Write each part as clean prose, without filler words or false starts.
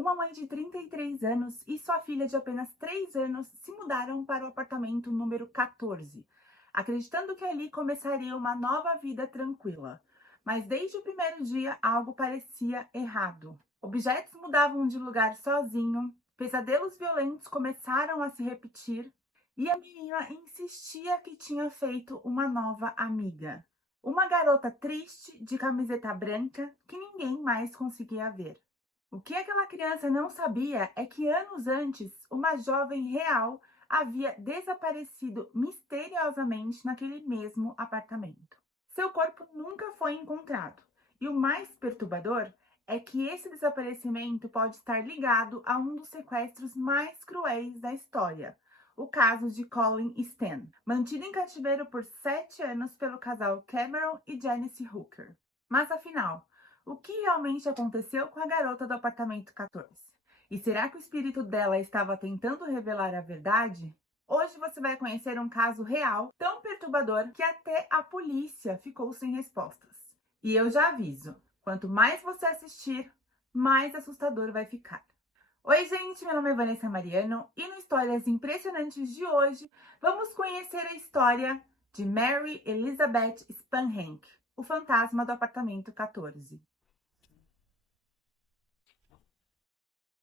Uma mãe de 33 anos e sua filha de apenas 3 anos se mudaram para o apartamento número 14, acreditando que ali começaria uma nova vida tranquila. Mas desde o primeiro dia algo parecia errado. Objetos mudavam de lugar sozinho, pesadelos violentos começaram a se repetir e a menina insistia que tinha feito uma nova amiga. Uma garota triste de camiseta branca que ninguém mais conseguia ver. O que aquela criança não sabia é que anos antes, uma jovem real havia desaparecido misteriosamente naquele mesmo apartamento. Seu corpo nunca foi encontrado, e o mais perturbador é que esse desaparecimento pode estar ligado a um dos sequestros mais cruéis da história, o caso de Colin Stan, mantido em cativeiro por 7 anos pelo casal Cameron e Janice Hooker. Mas afinal, o que realmente aconteceu com a garota do apartamento 14? E será que o espírito dela estava tentando revelar a verdade? Hoje você vai conhecer um caso real tão perturbador que até a polícia ficou sem respostas. E eu já aviso, quanto mais você assistir, mais assustador vai ficar. Oi gente, meu nome é Vanessa Mariano e no Histórias Impressionantes de hoje vamos conhecer a história de Mary Elizabeth Spanhenk, o fantasma do apartamento 14.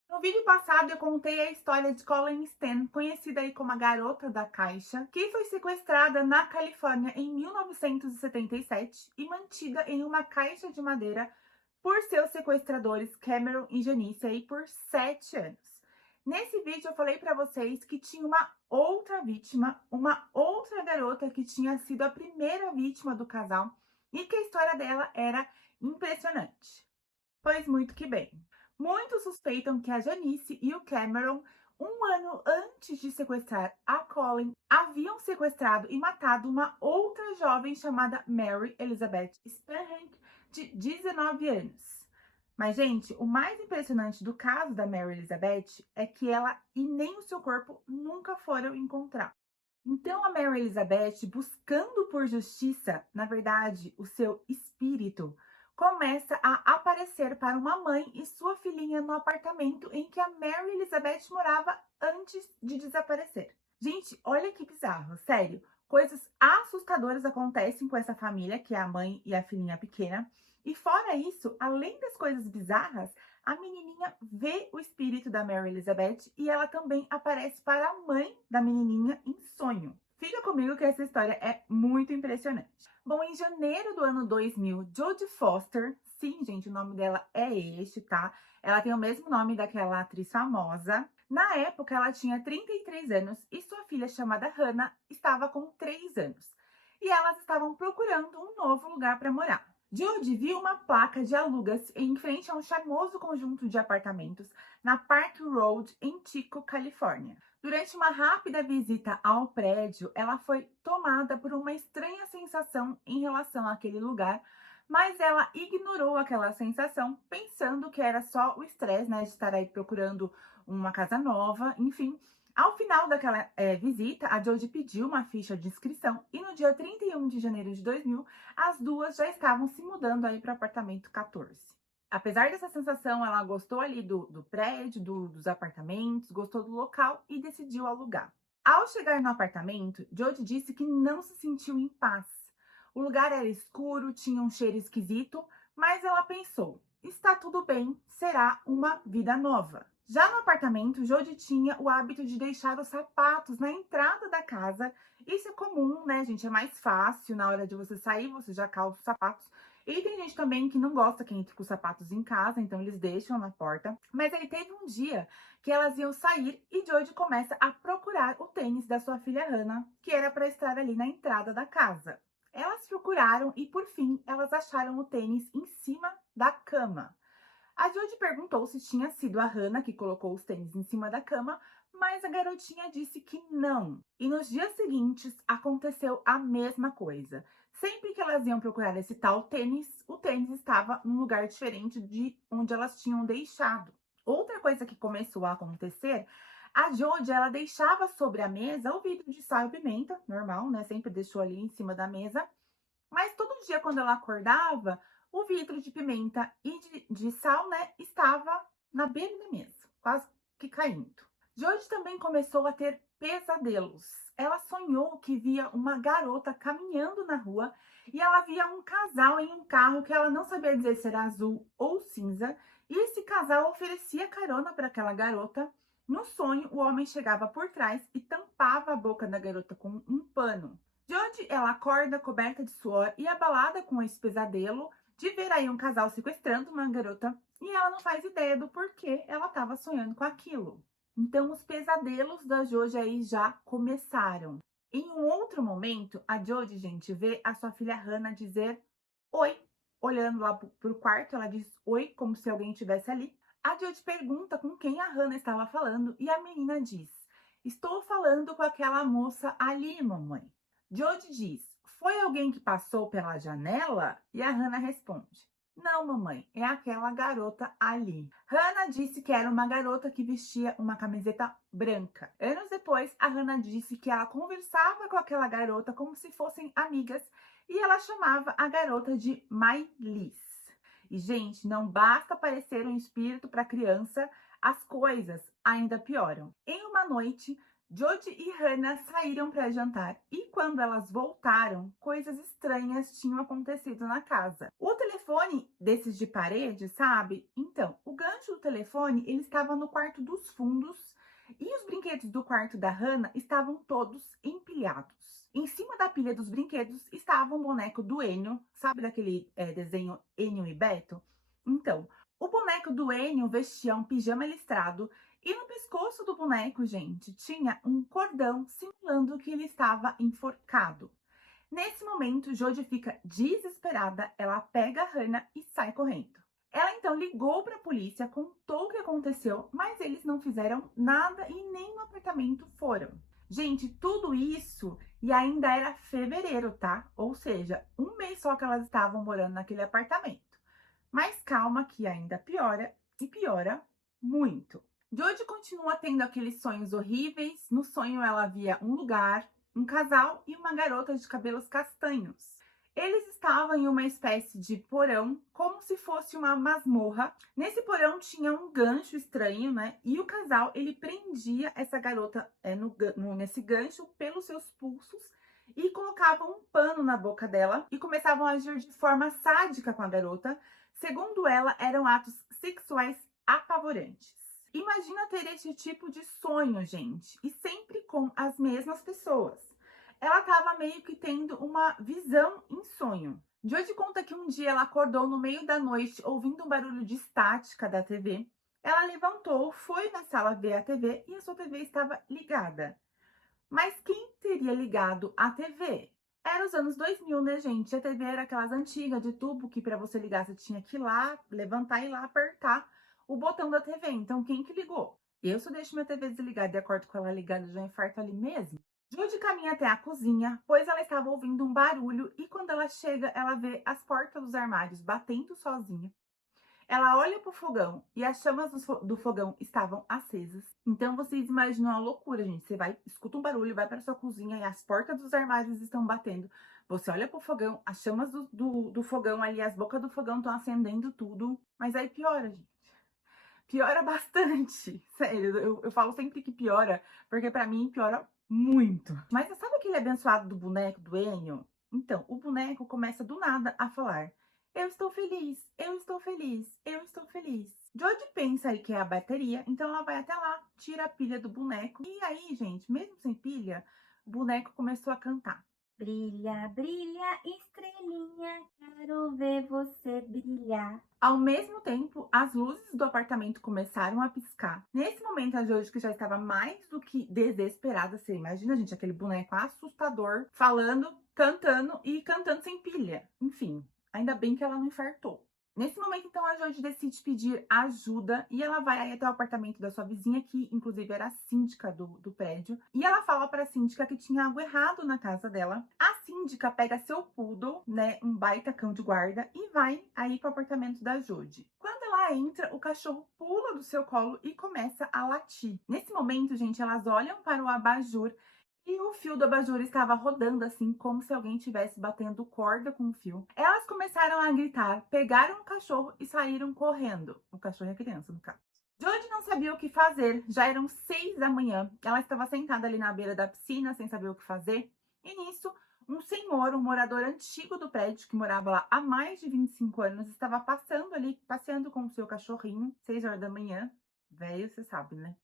No vídeo passado eu contei a história de Colin Stan, conhecida aí como a Garota da Caixa, que foi sequestrada na Califórnia em 1977 e mantida em uma caixa de madeira por seus sequestradores Cameron e Janice aí por 7 anos. Nesse vídeo eu falei para vocês que tinha uma outra vítima, uma outra garota que tinha sido a primeira vítima do casal e que a história dela era impressionante. Pois muito que bem. Muitos suspeitam que a Janice e o Cameron, um ano antes de sequestrar a Colin, haviam sequestrado e matado uma outra jovem chamada Mary Elizabeth Spanhenk, de 19 anos. Mas, gente, o mais impressionante do caso da Mary Elizabeth é que ela e nem o seu corpo nunca foram encontrados. Então, a Mary Elizabeth, buscando por justiça, na verdade, o seu espírito, começa a aparecer para uma mãe e sua filhinha no apartamento em que a Mary Elizabeth morava antes de desaparecer. Gente, olha que bizarro, sério. Coisas assustadoras acontecem com essa família, que é a mãe e a filhinha pequena. E fora isso, além das coisas bizarras, a menininha vê o espírito da Mary Elizabeth e ela também aparece para a mãe da menininha em sonho. Fica comigo que essa história é muito impressionante. Bom, em janeiro do ano 2000, Jodie Foster, sim, gente, o nome dela é este, tá? Ela tem o mesmo nome daquela atriz famosa. Na época, ela tinha 33 anos e sua filha, chamada Hannah, estava com 3 anos. E elas estavam procurando um novo lugar para morar. Jodie viu uma placa de alugas em frente a um charmoso conjunto de apartamentos na Park Road, em Chico, Califórnia. Durante uma rápida visita ao prédio, ela foi tomada por uma estranha sensação em relação àquele lugar, mas ela ignorou aquela sensação, pensando que era só o estresse, né, de estar aí procurando uma casa nova, enfim. Ao final daquela visita, a Jodie pediu uma ficha de inscrição e no dia 31 de janeiro de 2000, as duas já estavam se mudando aí para o apartamento 14. Apesar dessa sensação, ela gostou ali do prédio, dos apartamentos, gostou do local e decidiu alugar. Ao chegar no apartamento, Jodie disse que não se sentiu em paz. O lugar era escuro, tinha um cheiro esquisito, mas ela pensou, está tudo bem, será uma vida nova. Já no apartamento, Jodie tinha o hábito de deixar os sapatos na entrada da casa. Isso é comum, né, gente? É mais fácil, na hora de você sair, você já calça os sapatos. E tem gente também que não gosta que entre com os sapatos em casa, então eles deixam na porta. Mas aí teve um dia que elas iam sair e Jodie começa a procurar o tênis da sua filha Hannah, que era para estar ali na entrada da casa. Elas procuraram e, por fim, elas acharam o tênis em cima da cama. A Jodie perguntou se tinha sido a Hannah que colocou os tênis em cima da cama, mas a garotinha disse que não. E nos dias seguintes aconteceu a mesma coisa. Sempre que elas iam procurar esse tal tênis, o tênis estava num lugar diferente de onde elas tinham deixado. Outra coisa que começou a acontecer, a Jodie, ela deixava sobre a mesa o vidro de sal e pimenta, normal, né? Sempre deixou ali em cima da mesa. Mas todo dia, quando ela acordava, o vidro de pimenta e de sal, né, estava na beira da mesa, quase que caindo. Jodie também começou a ter pesadelos. Ela sonhou que via uma garota caminhando na rua e ela via um casal em um carro que ela não sabia dizer se era azul ou cinza, e esse casal oferecia carona para aquela garota. No sonho, o homem chegava por trás e tampava a boca da garota com um pano. Jodie, ela acorda coberta de suor e abalada com esse pesadelo de ver aí um casal sequestrando uma garota, e ela não faz ideia do porquê ela estava sonhando com aquilo. Então, os pesadelos da Jodie aí já começaram. Em um outro momento, a Jodie, gente, vê a sua filha Hannah dizer oi. Olhando lá pro quarto, ela diz oi, como se alguém estivesse ali. A Jodie pergunta com quem a Hannah estava falando e a menina diz: estou falando com aquela moça ali, mamãe. Jodie diz: foi alguém que passou pela janela? E a Hannah responde: não, mamãe, é aquela garota ali. Hannah disse que era uma garota que vestia uma camiseta branca. Anos depois, a Hannah disse que ela conversava com aquela garota como se fossem amigas e ela chamava a garota de Mylis. E, gente, não basta parecer um espírito para criança, as coisas ainda pioram. Em uma noite, Jodie e Hannah saíram para jantar e quando elas voltaram, coisas estranhas tinham acontecido na casa. O telefone desses de parede, sabe? Então, o gancho do telefone, ele estava no quarto dos fundos e os brinquedos do quarto da Hannah estavam todos empilhados. Em cima da pilha dos brinquedos estava um boneco do Enio, sabe daquele desenho Enio e Beto? Então, o boneco do Enio vestia um pijama listrado e no pescoço do boneco, gente, tinha um cordão simulando que ele estava enforcado. Nesse momento, Jodie fica desesperada, ela pega a Hannah e sai correndo. Ela então ligou para a polícia, contou o que aconteceu, mas eles não fizeram nada e nem no apartamento foram. Gente, tudo isso e ainda era fevereiro, tá? Ou seja, um mês só que elas estavam morando naquele apartamento. Mas calma que ainda piora e piora muito. Jodie continua tendo aqueles sonhos horríveis. No sonho ela via um lugar, um casal e uma garota de cabelos castanhos. Eles estavam em uma espécie de porão, como se fosse uma masmorra. Nesse porão tinha um gancho estranho, né? E o casal, ele prendia essa garota nesse gancho pelos seus pulsos e colocavam um pano na boca dela e começavam a agir de forma sádica com a garota. Segundo ela, eram atos sexuais apavorantes. Imagina ter esse tipo de sonho, gente, e sempre com as mesmas pessoas. Ela estava meio que tendo uma visão em sonho. Jodie conta que um dia ela acordou no meio da noite ouvindo um barulho de estática da TV. Ela levantou, foi na sala ver a TV e a sua TV estava ligada. Mas quem teria ligado a TV? Era os anos 2000, né, gente? A TV era aquelas antigas de tubo que para você ligar você tinha que ir lá, levantar e ir lá apertar o botão da TV. Então, quem que ligou? Eu só deixo minha TV desligada e acordo com ela ligada, já infarto ali mesmo. Jodie caminha até a cozinha, pois ela estava ouvindo um barulho e quando ela chega, ela vê as portas dos armários batendo sozinha. Ela olha para o fogão e as chamas do fogão estavam acesas. Então vocês imaginam a loucura, gente. Você vai, escuta um barulho, vai para sua cozinha e as portas dos armários estão batendo. Você olha para o fogão, as chamas do fogão ali, as bocas do fogão estão acendendo tudo. Mas aí piora, gente. Piora bastante. Sério, eu falo sempre que piora, porque para mim piora muito. Mas sabe aquele abençoado do boneco do Enio? Então, o boneco começa do nada a falar: eu estou feliz, eu estou feliz, eu estou feliz. Jodie pensa aí que é a bateria, então ela vai até lá, tira a pilha do boneco. E aí, gente, mesmo sem pilha, o boneco começou a cantar. Brilha, brilha, estrelinha, quero ver você brilhar. Ao mesmo tempo, as luzes do apartamento começaram a piscar. Nesse momento, a Jodie, que já estava mais do que desesperada, você imagina, gente, aquele boneco assustador, falando, cantando e cantando sem pilha. Enfim, ainda bem que ela não infartou. Nesse momento, então, a Jodie decide pedir ajuda e ela vai aí até o apartamento da sua vizinha, que inclusive era a síndica do prédio, e ela fala para a síndica que tinha algo errado na casa dela. A síndica pega seu poodle, né, um baita cão de guarda, e vai aí para o apartamento da Jodie. Quando ela entra, o cachorro pula do seu colo e começa a latir. Nesse momento, gente, elas olham para o abajur e o fio do abajur estava rodando assim, como se alguém estivesse batendo corda com o fio. Elas começaram a gritar, pegaram o cachorro e saíram correndo. O cachorro e a criança, no caso. Jodie não sabia o que fazer, já eram 6 da manhã. Ela estava sentada ali na beira da piscina, sem saber o que fazer. E nisso, um senhor, um morador antigo do prédio, que morava lá há mais de 25 anos, estava passando ali, passeando com o seu cachorrinho, 6 horas da manhã. Velho, você sabe, né?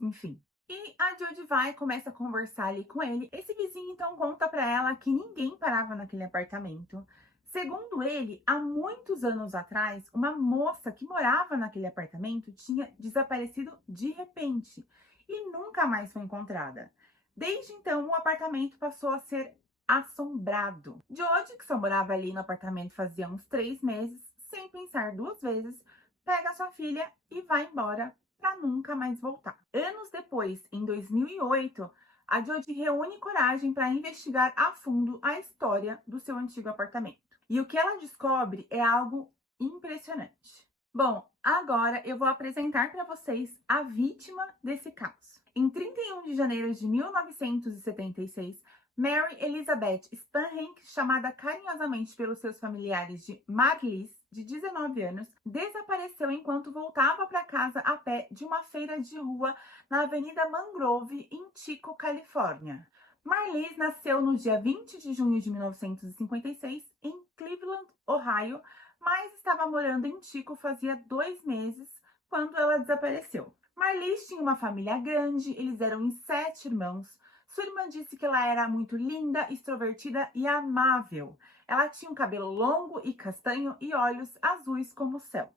Enfim. E a Jodie vai e começa a conversar ali com ele. Esse vizinho então conta pra ela que ninguém parava naquele apartamento. Segundo ele, há muitos anos atrás, uma moça que morava naquele apartamento tinha desaparecido de repente e nunca mais foi encontrada. Desde então, o apartamento passou a ser assombrado. Jodie, que só morava ali no apartamento fazia uns 3 meses, sem pensar 2 vezes, pega sua filha e vai embora para nunca mais voltar. Anos depois, em 2008, a Jodie reúne coragem para investigar a fundo a história do seu antigo apartamento. E o que ela descobre é algo impressionante. Bom, agora eu vou apresentar para vocês a vítima desse caso. Em 31 de janeiro de 1976, Mary Elizabeth Spanhank, chamada carinhosamente pelos seus familiares de Marlies, de 19 anos, desapareceu enquanto voltava para casa a pé de uma feira de rua na Avenida Mangrove, em Chico, Califórnia. Marlies nasceu no dia 20 de junho de 1956 em Cleveland, Ohio, mas estava morando em Chico fazia 2 meses quando ela desapareceu. Marlies tinha uma família grande, eles eram em 7 irmãos. Sua irmã disse que ela era muito linda, extrovertida e amável. Ela tinha um cabelo longo e castanho e olhos azuis como o céu.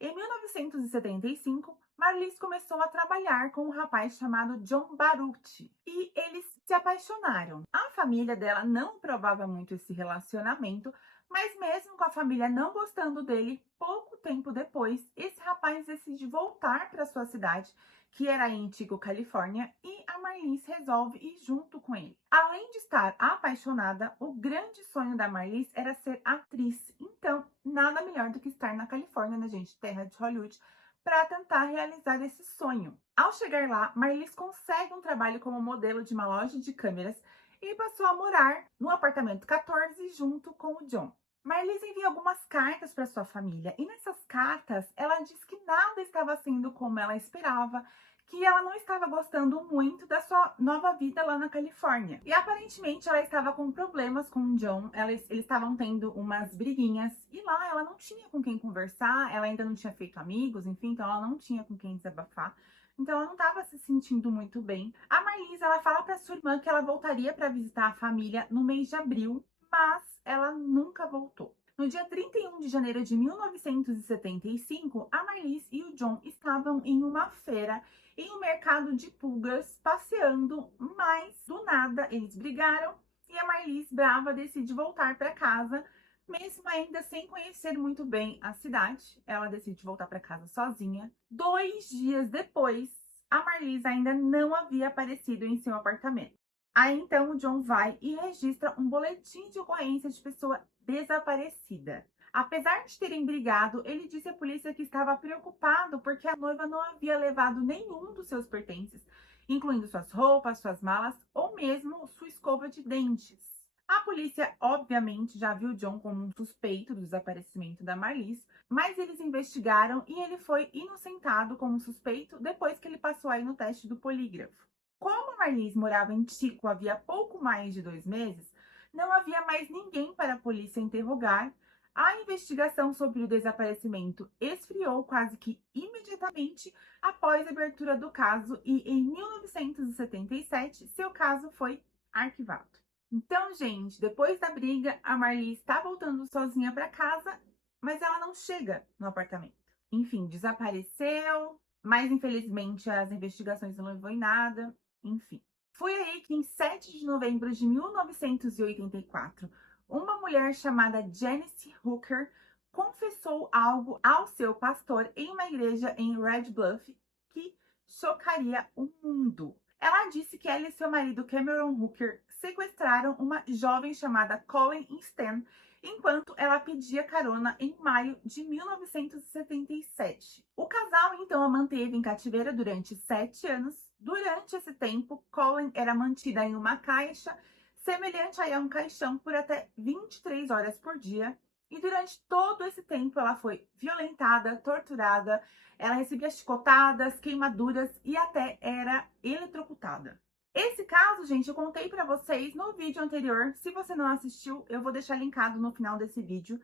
Em 1975, Marlies começou a trabalhar com um rapaz chamado John Baruch e eles se apaixonaram. A família dela não aprovava muito esse relacionamento, mas mesmo com a família não gostando dele, pouco tempo depois, esse rapaz decide voltar para sua cidade, que era em Chico, Califórnia, e a Marlies resolve ir junto com ele. Além de estar apaixonada, o grande sonho da Marlies era ser atriz. Então, nada melhor do que estar na Califórnia, né, gente, terra de Hollywood, para tentar realizar esse sonho. Ao chegar lá, Marlies consegue um trabalho como modelo de uma loja de câmeras e passou a morar no apartamento 14 junto com o John. Marlies envia algumas cartas para sua família e nessas cartas ela diz que nada estava sendo como ela esperava, que ela não estava gostando muito da sua nova vida lá na Califórnia. E aparentemente ela estava com problemas com o John, eles estavam tendo umas briguinhas e lá ela não tinha com quem conversar, ela ainda não tinha feito amigos, enfim, então ela não tinha com quem desabafar. Então ela não estava se sentindo muito bem. A Marlies, ela fala para sua irmã que ela voltaria para visitar a família no mês de abril, mas ela nunca voltou. No dia 31 de janeiro de 1975, a Marlies e o John estavam em uma feira em um mercado de pulgas, passeando, mas do nada eles brigaram e a Marlies, brava, decide voltar para casa, mesmo ainda sem conhecer muito bem a cidade. Ela decide voltar para casa sozinha. 2 dias depois, a Marlies ainda não havia aparecido em seu apartamento. Aí então o John vai e registra um boletim de ocorrência de pessoa desaparecida. Apesar de terem brigado, ele disse à polícia que estava preocupado porque a noiva não havia levado nenhum dos seus pertences, incluindo suas roupas, suas malas ou mesmo sua escova de dentes. A polícia, obviamente, já viu John como um suspeito do desaparecimento da Marlies, mas eles investigaram e ele foi inocentado como suspeito depois que ele passou aí no teste do polígrafo. Como a Marlies morava em Chico havia pouco mais de 2 meses, não havia mais ninguém para a polícia interrogar. A investigação sobre o desaparecimento esfriou quase que imediatamente após a abertura do caso e em 1977 seu caso foi arquivado. Então, gente, depois da briga, a Marlies está voltando sozinha para casa, mas ela não chega no apartamento. Enfim, desapareceu, mas infelizmente as investigações não levou em nada. Enfim, foi aí que em 7 de novembro de 1984, uma mulher chamada Janice Hooker confessou algo ao seu pastor em uma igreja em Red Bluff que chocaria o mundo. Ela disse que ela e seu marido Cameron Hooker sequestraram uma jovem chamada Colleen Stan enquanto ela pedia carona em maio de 1977. O casal então a manteve em cativeiro durante 7 anos. Durante esse tempo, Colleen era mantida em uma caixa semelhante a um caixão por até 23 horas por dia E durante todo esse tempo ela foi violentada, torturada, ela recebia chicotadas, queimaduras e até era eletrocutada. Esse caso, gente, eu contei pra vocês no vídeo anterior. Se você não assistiu, eu vou deixar linkado no final desse vídeo.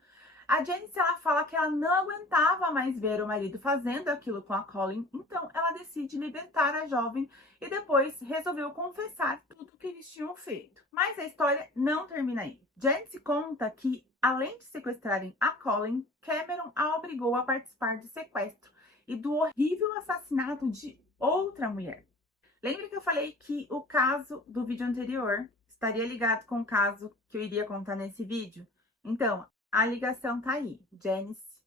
A Janice, ela fala que ela não aguentava mais ver o marido fazendo aquilo com a Colin, então ela decide libertar a jovem e depois resolveu confessar tudo que eles tinham feito. Mas a história não termina aí. Janice conta que, além de sequestrarem a Colin, Cameron a obrigou a participar do sequestro e do horrível assassinato de outra mulher. Lembra que eu falei que o caso do vídeo anterior estaria ligado com o caso que eu iria contar nesse vídeo? Então, a ligação tá aí, Janice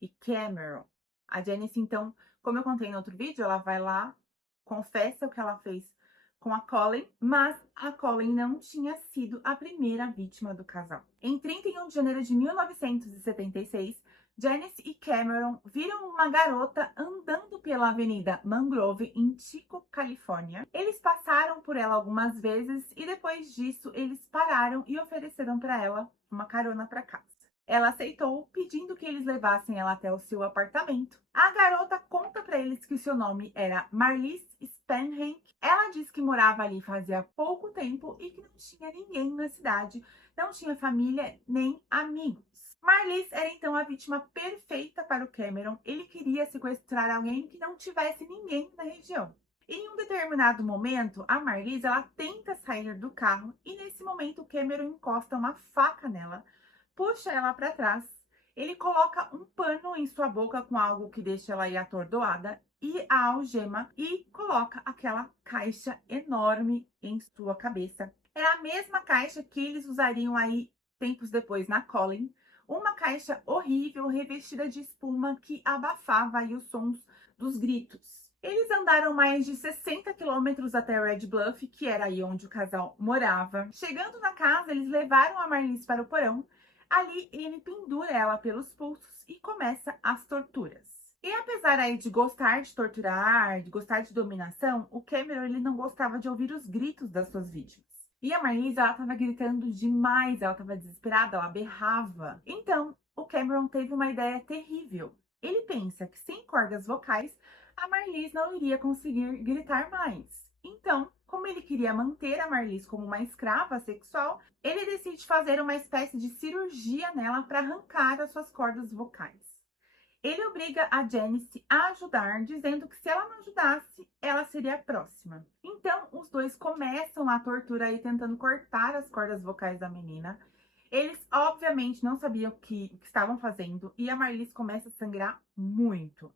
e Cameron. A Janice, então, como eu contei no outro vídeo, ela vai lá, confessa o que ela fez com a Colin, mas a Colin não tinha sido a primeira vítima do casal. Em 31 de janeiro de 1976, Janice e Cameron viram uma garota andando pela Avenida Mangrove, em Chico, Califórnia. Eles passaram por ela algumas vezes e depois disso eles pararam e ofereceram para ela uma carona para casa. Ela aceitou, pedindo que eles levassem ela até o seu apartamento. A garota conta para eles que o seu nome era Marlies Spanhank. Ela diz que morava ali fazia pouco tempo e que não tinha ninguém na cidade, não tinha família nem amigos. Marlies era então a vítima perfeita para o Cameron. Ele queria sequestrar alguém que não tivesse ninguém na região. Em um determinado momento, a Marlies ela tenta sair do carro e nesse momento o Cameron encosta uma faca nela, puxa ela para trás. Ele coloca um pano em sua boca com algo que deixa ela aí atordoada e a algema e coloca aquela caixa enorme em sua cabeça. É a mesma caixa que eles usariam aí tempos depois na Colin. Uma caixa horrível, revestida de espuma que abafava aí os sons dos gritos. Eles andaram mais de 60 quilômetros até Red Bluff, que era aí onde o casal morava. Chegando na casa, eles levaram a Marlies para o porão. Ali, ele pendura ela pelos pulsos e começa as torturas. E apesar aí de gostar de torturar, de gostar de dominação, o Cameron ele não gostava de ouvir os gritos das suas vítimas. E a Marlies, ela tava gritando demais, ela tava desesperada, ela berrava. Então, o Cameron teve uma ideia terrível. Ele pensa que sem cordas vocais, a Marlies não iria conseguir gritar mais. Então, como ele queria manter a Marlies como uma escrava sexual, ele decide fazer uma espécie de cirurgia nela para arrancar as suas cordas vocais. Ele obriga a Janice a ajudar, dizendo que se ela não ajudasse, ela seria a próxima. Então, os dois começam a tortura aí, tentando cortar as cordas vocais da menina. Eles, obviamente, não sabiam o que estavam fazendo e a Marlies começa a sangrar muito.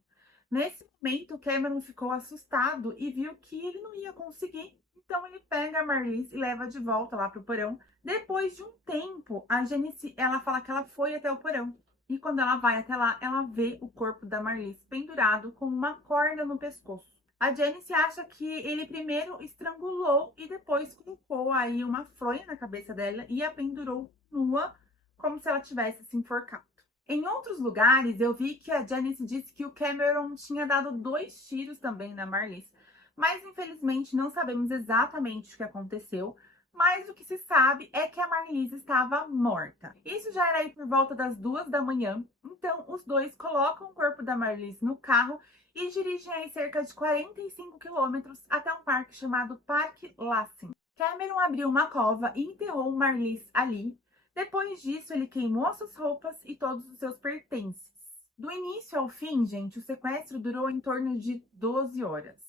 Nesse momento, Cameron ficou assustado e viu que ele não ia conseguir. Então, ele pega a Marlies e leva de volta lá para o porão. Depois de um tempo, a Janice, ela fala que ela foi até o porão. E quando ela vai até lá, ela vê o corpo da Marlies pendurado com uma corda no pescoço. A Janice acha que ele primeiro estrangulou e depois colocou aí uma fronha na cabeça dela e a pendurou nua, como se ela tivesse se enforcado. Em outros lugares, eu vi que a Janice disse que o Cameron tinha dado 2 tiros também na Marlies, mas infelizmente não sabemos exatamente o que aconteceu. Mas o que se sabe é que a Marlies estava morta. Isso já era aí por volta das 2 da manhã. Então, os dois colocam o corpo da Marlies no carro e dirigem aí cerca de 45 quilômetros até um parque chamado Parque Lassen. Cameron abriu uma cova e enterrou Marlies ali. Depois disso, ele queimou as suas roupas e todos os seus pertences. Do início ao fim, gente, o sequestro durou em torno de 12 horas.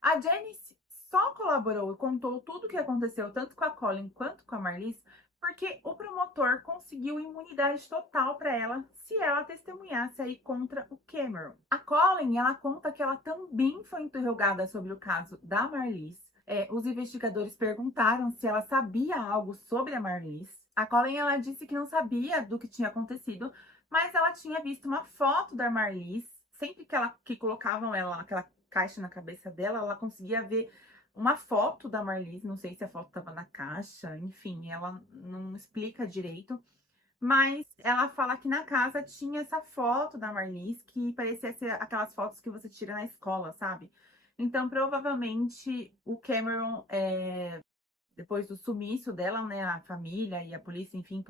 A Janice só colaborou e contou tudo o que aconteceu tanto com a Colin quanto com a Marlies porque o promotor conseguiu imunidade total para ela se ela testemunhasse aí contra o Cameron. A Colin, ela conta que ela também foi interrogada sobre o caso da Marlies. Os investigadores perguntaram se ela sabia algo sobre a Marlies. A Colin, ela disse que não sabia do que tinha acontecido, mas ela tinha visto uma foto da Marlies. Sempre que colocavam ela naquela caixa na cabeça dela, ela conseguia ver uma foto da Marlies, não sei se a foto estava na caixa, enfim, ela não explica direito, mas ela fala que na casa tinha essa foto da Marlies, que parecia ser aquelas fotos que você tira na escola, sabe? Então, provavelmente, o Cameron depois do sumiço dela, né, a família e a polícia, enfim,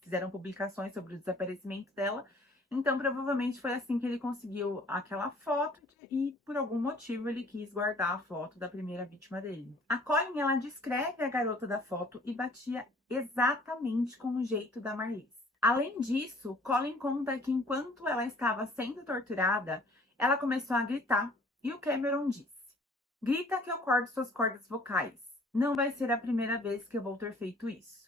fizeram publicações sobre o desaparecimento dela. Então, provavelmente foi assim que ele conseguiu aquela foto e, por algum motivo, ele quis guardar a foto da primeira vítima dele. A Colin, ela descreve a garota da foto e batia exatamente com o jeito da Marlies. Além disso, Colin conta que enquanto ela estava sendo torturada, ela começou a gritar e o Cameron disse: "Grita que eu corto suas cordas vocais. Não vai ser a primeira vez que eu vou ter feito isso."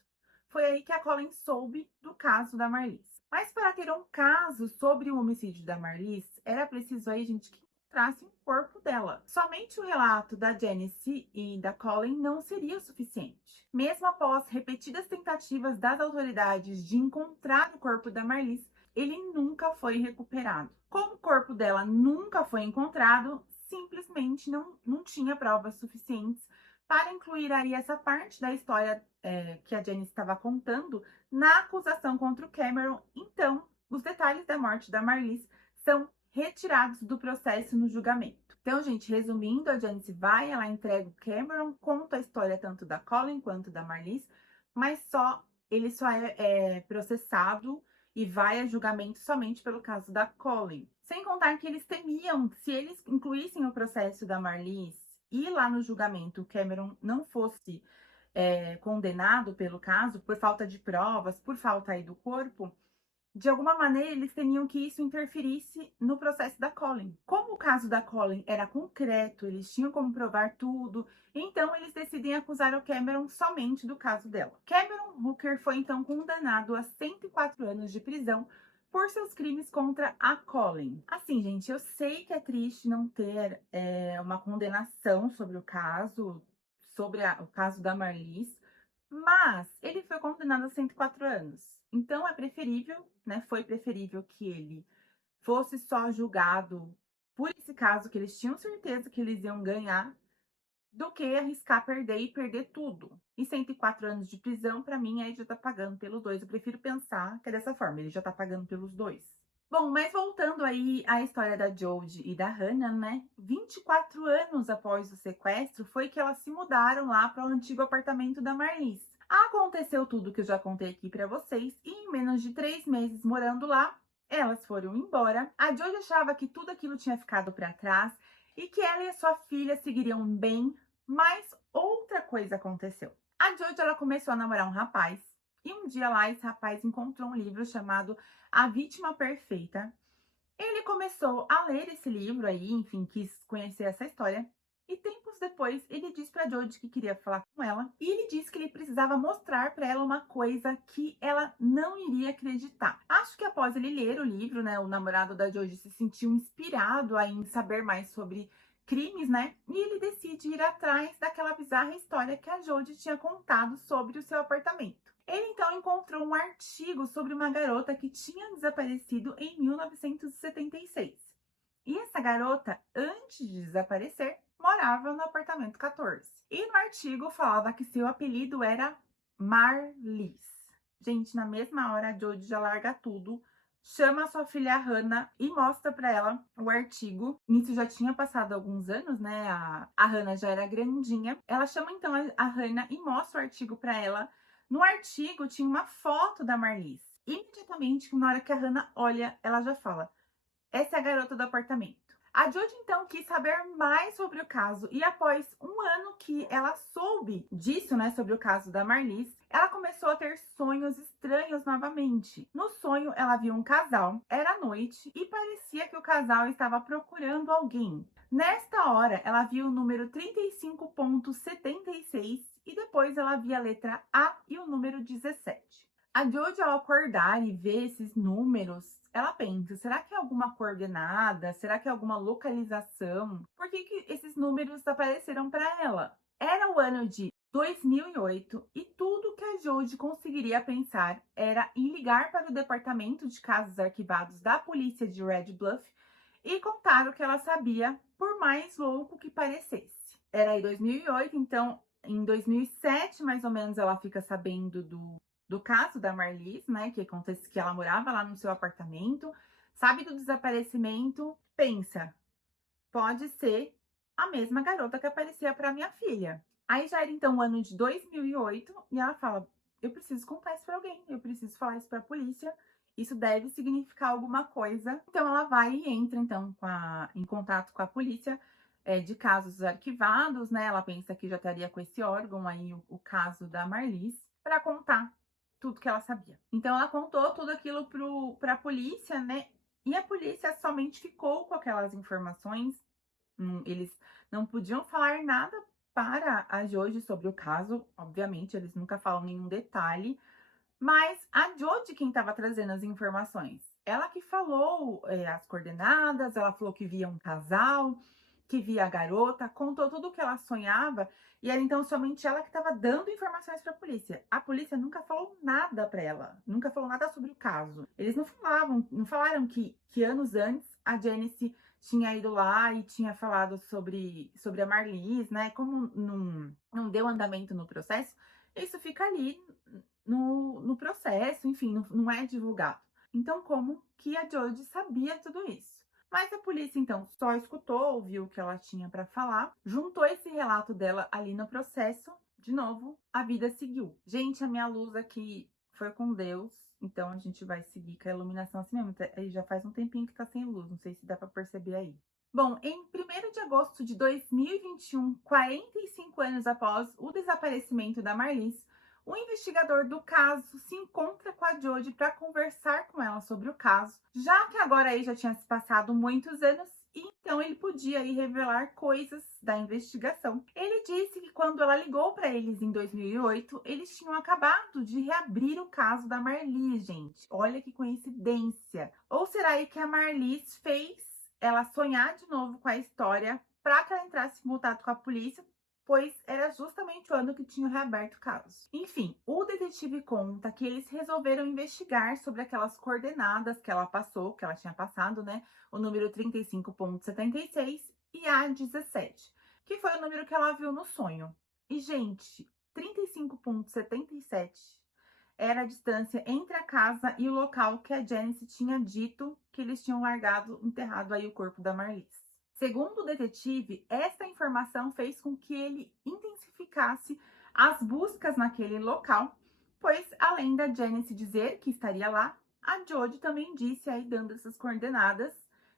Foi aí que a Colin soube do caso da Marlies. Mas para ter um caso sobre o homicídio da Marlies, era preciso aí, gente, que encontrasse o corpo dela. Somente o relato da Janice e da Colin não seria o suficiente. Mesmo após repetidas tentativas das autoridades de encontrar o corpo da Marlies, ele nunca foi recuperado. Como o corpo dela nunca foi encontrado, simplesmente não tinha provas suficientes para incluir aí essa parte da história que a Janice estava contando na acusação contra o Cameron. Então, os detalhes da morte da Marlies são retirados do processo no julgamento. Então, gente, resumindo, a Janice vai, ela entrega o Cameron, conta a história tanto da Colin quanto da Marlies, mas ele só é processado e vai a julgamento somente pelo caso da Colin. Sem contar que eles temiam, se eles incluíssem o processo da Marlies e lá no julgamento o Cameron não fosse condenado pelo caso, por falta de provas, por falta aí do corpo, de alguma maneira eles temiam que isso interferisse no processo da Colin. Como o caso da Colin era concreto, eles tinham como provar tudo, então eles decidem acusar o Cameron somente do caso dela. Cameron Hooker foi então condenado a 104 anos de prisão por seus crimes contra a Colin. Assim, gente, eu sei que é triste não ter uma condenação sobre o caso, sobre o caso da Marlies, mas ele foi condenado a 104 anos. Então é preferível, né? Foi preferível que ele fosse só julgado por esse caso que eles tinham certeza que eles iam ganhar, do que arriscar perder e perder tudo. E 104 anos de prisão, para mim, aí já tá pagando pelos dois. Eu prefiro pensar que é dessa forma, ele já tá pagando pelos dois. Bom, mas voltando aí à história da Jodie e da Hannah, né? 24 anos após o sequestro, foi que elas se mudaram lá para o antigo apartamento da Marlies. Aconteceu tudo que eu já contei aqui para vocês e em menos de 3 meses morando lá, elas foram embora. A Jodie achava que tudo aquilo tinha ficado para trás e que ela e a sua filha seguiriam bem, mas outra coisa aconteceu. A Jodie, ela começou a namorar um rapaz e um dia lá esse rapaz encontrou um livro chamado A Vítima Perfeita. Ele começou a ler esse livro aí, enfim, quis conhecer essa história. E tempos depois, ele disse para Jodie que queria falar com ela. E ele disse que ele precisava mostrar para ela uma coisa que ela não iria acreditar. Acho que após ele ler o livro, né, o namorado da Jodie se sentiu inspirado aí em saber mais sobre crimes, né? E ele decide ir atrás daquela bizarra história que a Jodie tinha contado sobre o seu apartamento. Ele então encontrou um artigo sobre uma garota que tinha desaparecido em 1976. E essa garota, antes de desaparecer, morava no apartamento 14. E no artigo falava que seu apelido era Marlies. Gente, na mesma hora a Jodie já larga tudo, chama a sua filha Hannah e mostra para ela o artigo. Nisso já tinha passado alguns anos, né? A Hannah já era grandinha. Ela chama então a Hannah e mostra o artigo para ela. No artigo tinha uma foto da Marlies. Imediatamente, na hora que a Hannah olha, ela já fala: "Essa é a garota do apartamento." A Jodie então quis saber mais sobre o caso e após um ano que ela soube disso, né, sobre o caso da Marlies, ela começou a ter sonhos estranhos novamente. No sonho, ela viu um casal, era noite e parecia que o casal estava procurando alguém. Nesta hora, ela viu o número 35.76 e depois ela via a letra A e o número 17. A Jodie, ao acordar e ver esses números, ela pensa: será que é alguma coordenada? Será que é alguma localização? Por que esses números apareceram para ela? Era o ano de 2008 e tudo que a Jodie conseguiria pensar era em ligar para o departamento de casos arquivados da polícia de Red Bluff e contar o que ela sabia, por mais louco que parecesse. Era em 2008, então em 2007, mais ou menos, ela fica sabendo do caso da Marlies, né, que acontece que ela morava lá no seu apartamento, sabe do desaparecimento, pensa: pode ser a mesma garota que aparecia para minha filha. Aí já era então o ano de 2008 e ela fala: eu preciso contar isso pra alguém, eu preciso falar isso pra polícia, isso deve significar alguma coisa. Então ela vai e entra então em contato com a polícia de casos arquivados, né? Ela pensa que já estaria com esse órgão aí, o caso da Marlis, para contar tudo que ela sabia. Então ela contou tudo aquilo pra polícia, né? E a polícia somente ficou com aquelas informações. Eles não podiam falar nada para a Jodie sobre o caso, obviamente, eles nunca falam nenhum detalhe, mas a Jodie quem estava trazendo as informações. Ela que falou as coordenadas, ela falou que via um casal, que via a garota, contou tudo o que ela sonhava, e era então somente ela que estava dando informações para a polícia. A polícia nunca falou nada para ela, nunca falou nada sobre o caso. Eles não falaram que anos antes a Janice tinha ido lá e tinha falado sobre a Marlis, né? Como não deu andamento no processo, isso fica ali no processo, enfim, não é divulgado. Então, como que a Jodie sabia tudo isso? Mas a polícia, então, só escutou, ouviu o que ela tinha para falar, juntou esse relato dela ali no processo, de novo, a vida seguiu. Gente, a minha luz aqui foi com Deus, então a gente vai seguir com a iluminação assim mesmo. Aí já faz um tempinho que tá sem luz, não sei se dá para perceber aí. Bom, em 1º de agosto de 2021, 45 anos após o desaparecimento da Marlis, o investigador do caso se encontra com a Jodie para conversar com ela sobre o caso, já que agora aí já tinha se passado muitos anos e então ele podia aí revelar coisas da investigação. Ele disse que quando ela ligou para eles em 2008, eles tinham acabado de reabrir o caso da Marlis, gente. Olha que coincidência. Ou será aí que a Marlis fez ela sonhar de novo com a história para que ela entrasse em contato com a polícia, pois era justamente o ano que tinha reaberto o caso. Enfim, o detetive conta que eles resolveram investigar sobre aquelas coordenadas que ela passou, que ela tinha passado, né? O número 35.76 e a 17, que foi o número que ela viu no sonho. E, gente, 35.77 era a distância entre a casa e o local que a Janice tinha dito que eles tinham largado, enterrado aí o corpo da Marlis. Segundo o detetive, essa informação fez com que ele intensificasse as buscas naquele local, pois além da Janice dizer que estaria lá, a Jodie também disse aí dando essas coordenadas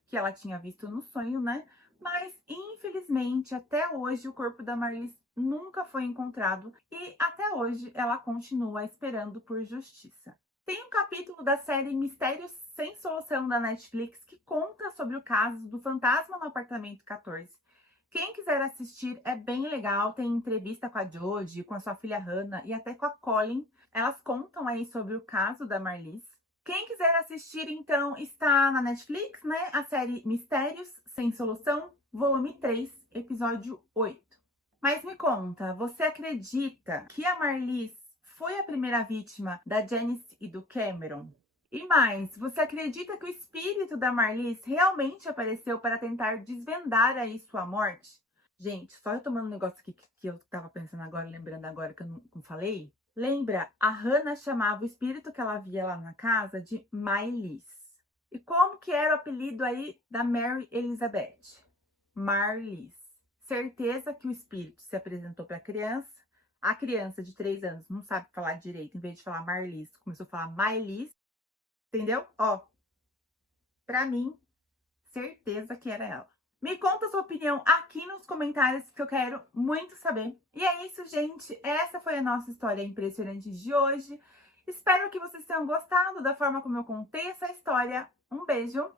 que ela tinha visto no sonho, né? Mas infelizmente até hoje o corpo da Marlis nunca foi encontrado e até hoje ela continua esperando por justiça. Tem um capítulo da série Mistérios Sem Solução da Netflix que conta sobre o caso do fantasma no apartamento 14. Quem quiser assistir é bem legal, tem entrevista com a Jodie, com a sua filha Hannah e até com a Colin. Elas contam aí sobre o caso da Marlis. Quem quiser assistir, então, está na Netflix, né? A série Mistérios Sem Solução, volume 3, episódio 8. Mas me conta, você acredita que a Marlis foi a primeira vítima da Janice e do Cameron? E mais, você acredita que o espírito da Marlis realmente apareceu para tentar desvendar aí sua morte? Gente, só eu tomando um negócio aqui que eu tava pensando agora, lembrando agora que eu não falei. Lembra, a Hannah chamava o espírito que ela via lá na casa de Marlis. E como que era o apelido aí da Mary Elizabeth? Marlis. Certeza que o espírito se apresentou para a criança de 3 anos não sabe falar direito, em vez de falar Marlis, começou a falar Marlis, entendeu? Ó, pra mim, certeza que era ela. Me conta a sua opinião aqui nos comentários, que eu quero muito saber. E é isso, gente. Essa foi a nossa história impressionante de hoje. Espero que vocês tenham gostado da forma como eu contei essa história. Um beijo